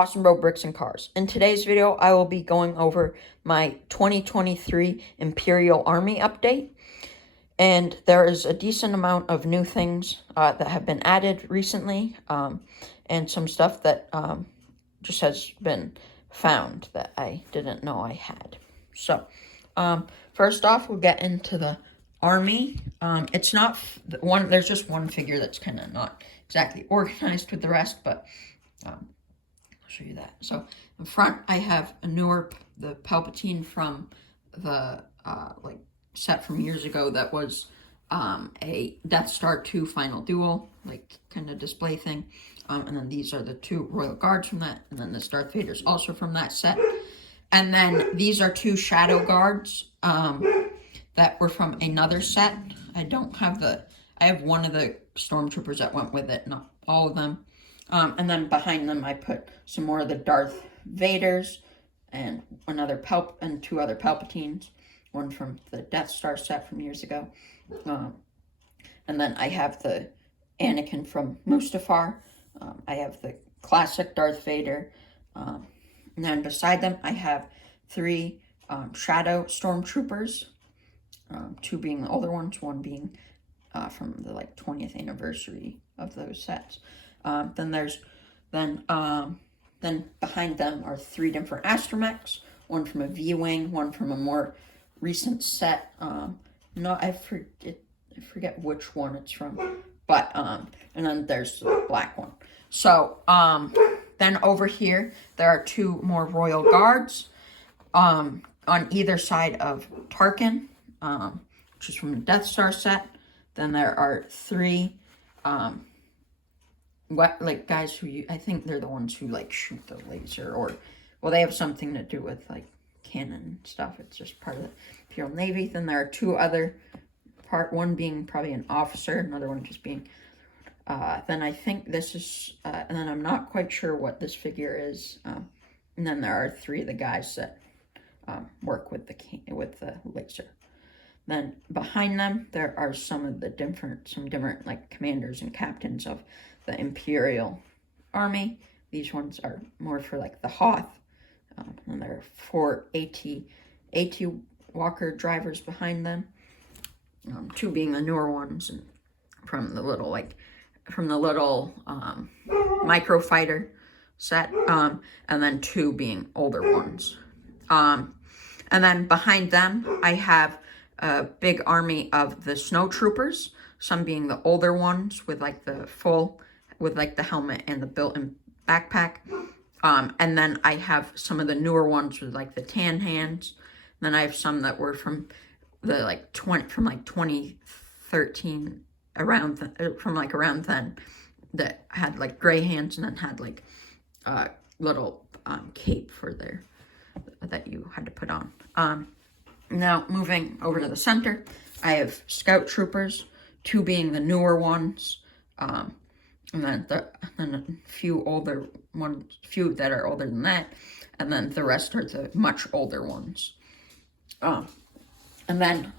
Awesome Bro Bricks and Cars. In today's video, I will be going over my 2023 Imperial Army update. And there is a decent amount of new things that have been added recently, and some stuff that just has been found that I didn't know I had. So, first off, we'll get into the army. It's not one, there's just one figure that's kind of not exactly organized with the rest, but I'll show you that. So in front, I have the Palpatine from the set from years ago that was a Death Star 2 Final Duel, kind of display thing. And then these are the two Royal Guards from that, and then this Darth Vader's also from that set. And then these are two Shadow Guards that were from another set. I have one of the Stormtroopers that went with it, not all of them. And then behind them, I put some more of the Darth Vaders and two other Palpatines. One from the Death Star set from years ago. And then I have the Anakin from Mustafar. I have the classic Darth Vader. And then beside them, I have three Shadow Stormtroopers. Two being the older ones, one being from the 20th anniversary of those sets. Then behind them are three different astromechs. One from a V-wing, one from a more recent set. I forget which one it's from, but and then there's the black one. So then over here there are two more Royal Guards on either side of Tarkin, which is from the Death Star set. Then there are three guys who I think they're the ones who shoot the laser, or they have something to do with cannon stuff. It's just part of the Imperial Navy. Then there are two other one being probably an officer, another one just being then I think this is and then I'm not quite sure what this figure is. And then there are three of the guys that work with the laser. Then behind them there are some different commanders and captains of the Imperial Army. These ones are more for the Hoth. And there are four AT Walker drivers behind them. Two being the newer ones, and from the little microfighter set. And then two being older ones. And then behind them, I have a big army of the snow troopers. Some being the older ones with the helmet and the built-in backpack. And then I have some of the newer ones with the tan hands. And then I have some that were from the 2013 around then, that had gray hands and then had little cape for that you had to put on. Now moving over to the center, I have Scout Troopers, two being the newer ones. And then a few older ones, few that are older than that, and then the rest are the much older ones. And then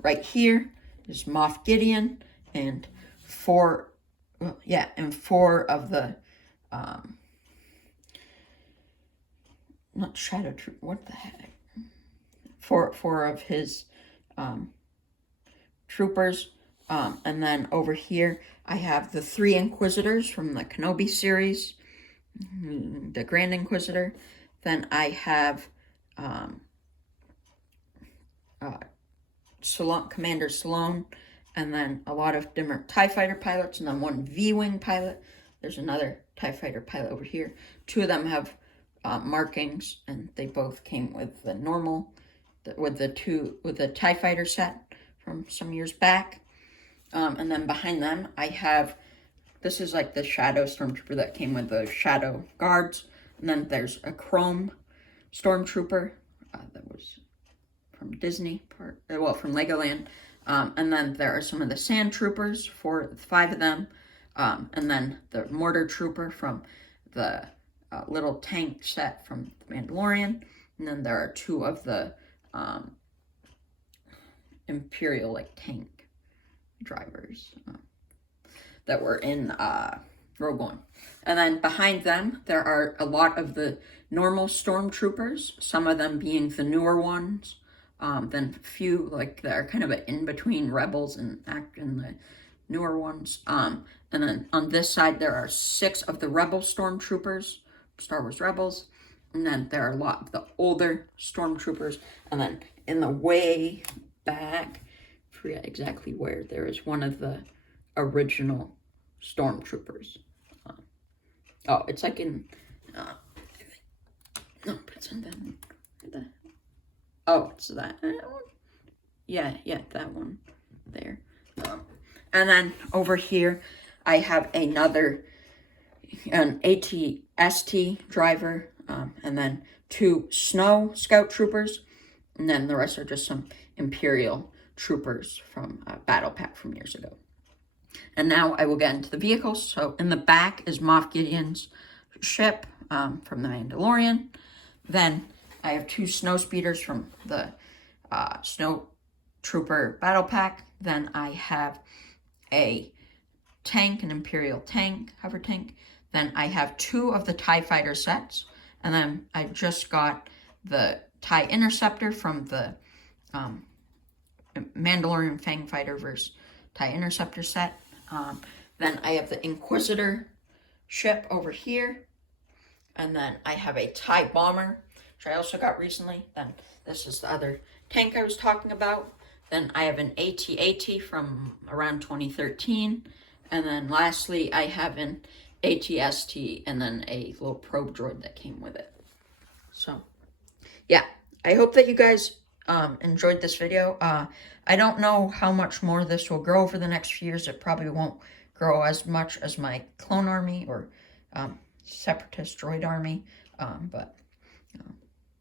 right here is Moff Gideon and four of the not Shadow Troop. What the heck? Four of his troopers. And then over here, I have the three Inquisitors from the Kenobi series, the Grand Inquisitor. Then I have Commander Sloan, and then a lot of different TIE Fighter pilots, and then one V-wing pilot. There's another TIE Fighter pilot over here. Two of them have markings, and they both came with the with the TIE Fighter set from some years back. And then behind them, I have, this is the Shadow Stormtrooper that came with the Shadow Guards. And then there's a Chrome Stormtrooper that was from Disney, from Legoland. And then there are some of the Sand Troopers, five of them. And then the Mortar Trooper from the little tank set from Mandalorian. And then there are two of the Imperial tank drivers that were in Rogue One. And then behind them, there are a lot of the normal stormtroopers, some of them being the newer ones, then a few like that are kind of in between Rebels and the newer ones. And then on this side, there are 6 of the Rebel stormtroopers, Star Wars Rebels, and then there are a lot of the older stormtroopers. And then in the way back, I forget exactly where, there is one of the original stormtroopers. Oh, it's like in, no, it's in that one. Oh, it's that one. Yeah, that one there. And then over here, I have an AT-ST driver, and then 2 Snow Scout Troopers, and then the rest are just some Imperial Troopers from a battle pack from years ago. And now I will get into the vehicles. So in the back is Moff Gideon's ship from the Mandalorian. Then I have 2 snow speeders from the Snow Trooper battle pack. Then I have a tank, an Imperial tank, hover tank. Then I have 2 of the TIE Fighter sets. And then I just got the TIE Interceptor from the Mandalorian Fang Fighter versus TIE Interceptor set. Then I have the Inquisitor ship over here. And then I have a TIE Bomber, which I also got recently. Then this is the other tank I was talking about. Then I have an AT-AT from around 2013. And then lastly, I have an AT-ST and then a little probe droid that came with it. So, yeah. I hope that you guys enjoyed this video. I don't know how much more this will grow over the next few years. It probably won't grow as much as my clone army or separatist droid army, but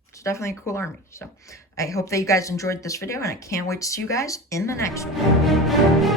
it's definitely a cool army. So I hope that you guys enjoyed this video, and I can't wait to see you guys in the next one.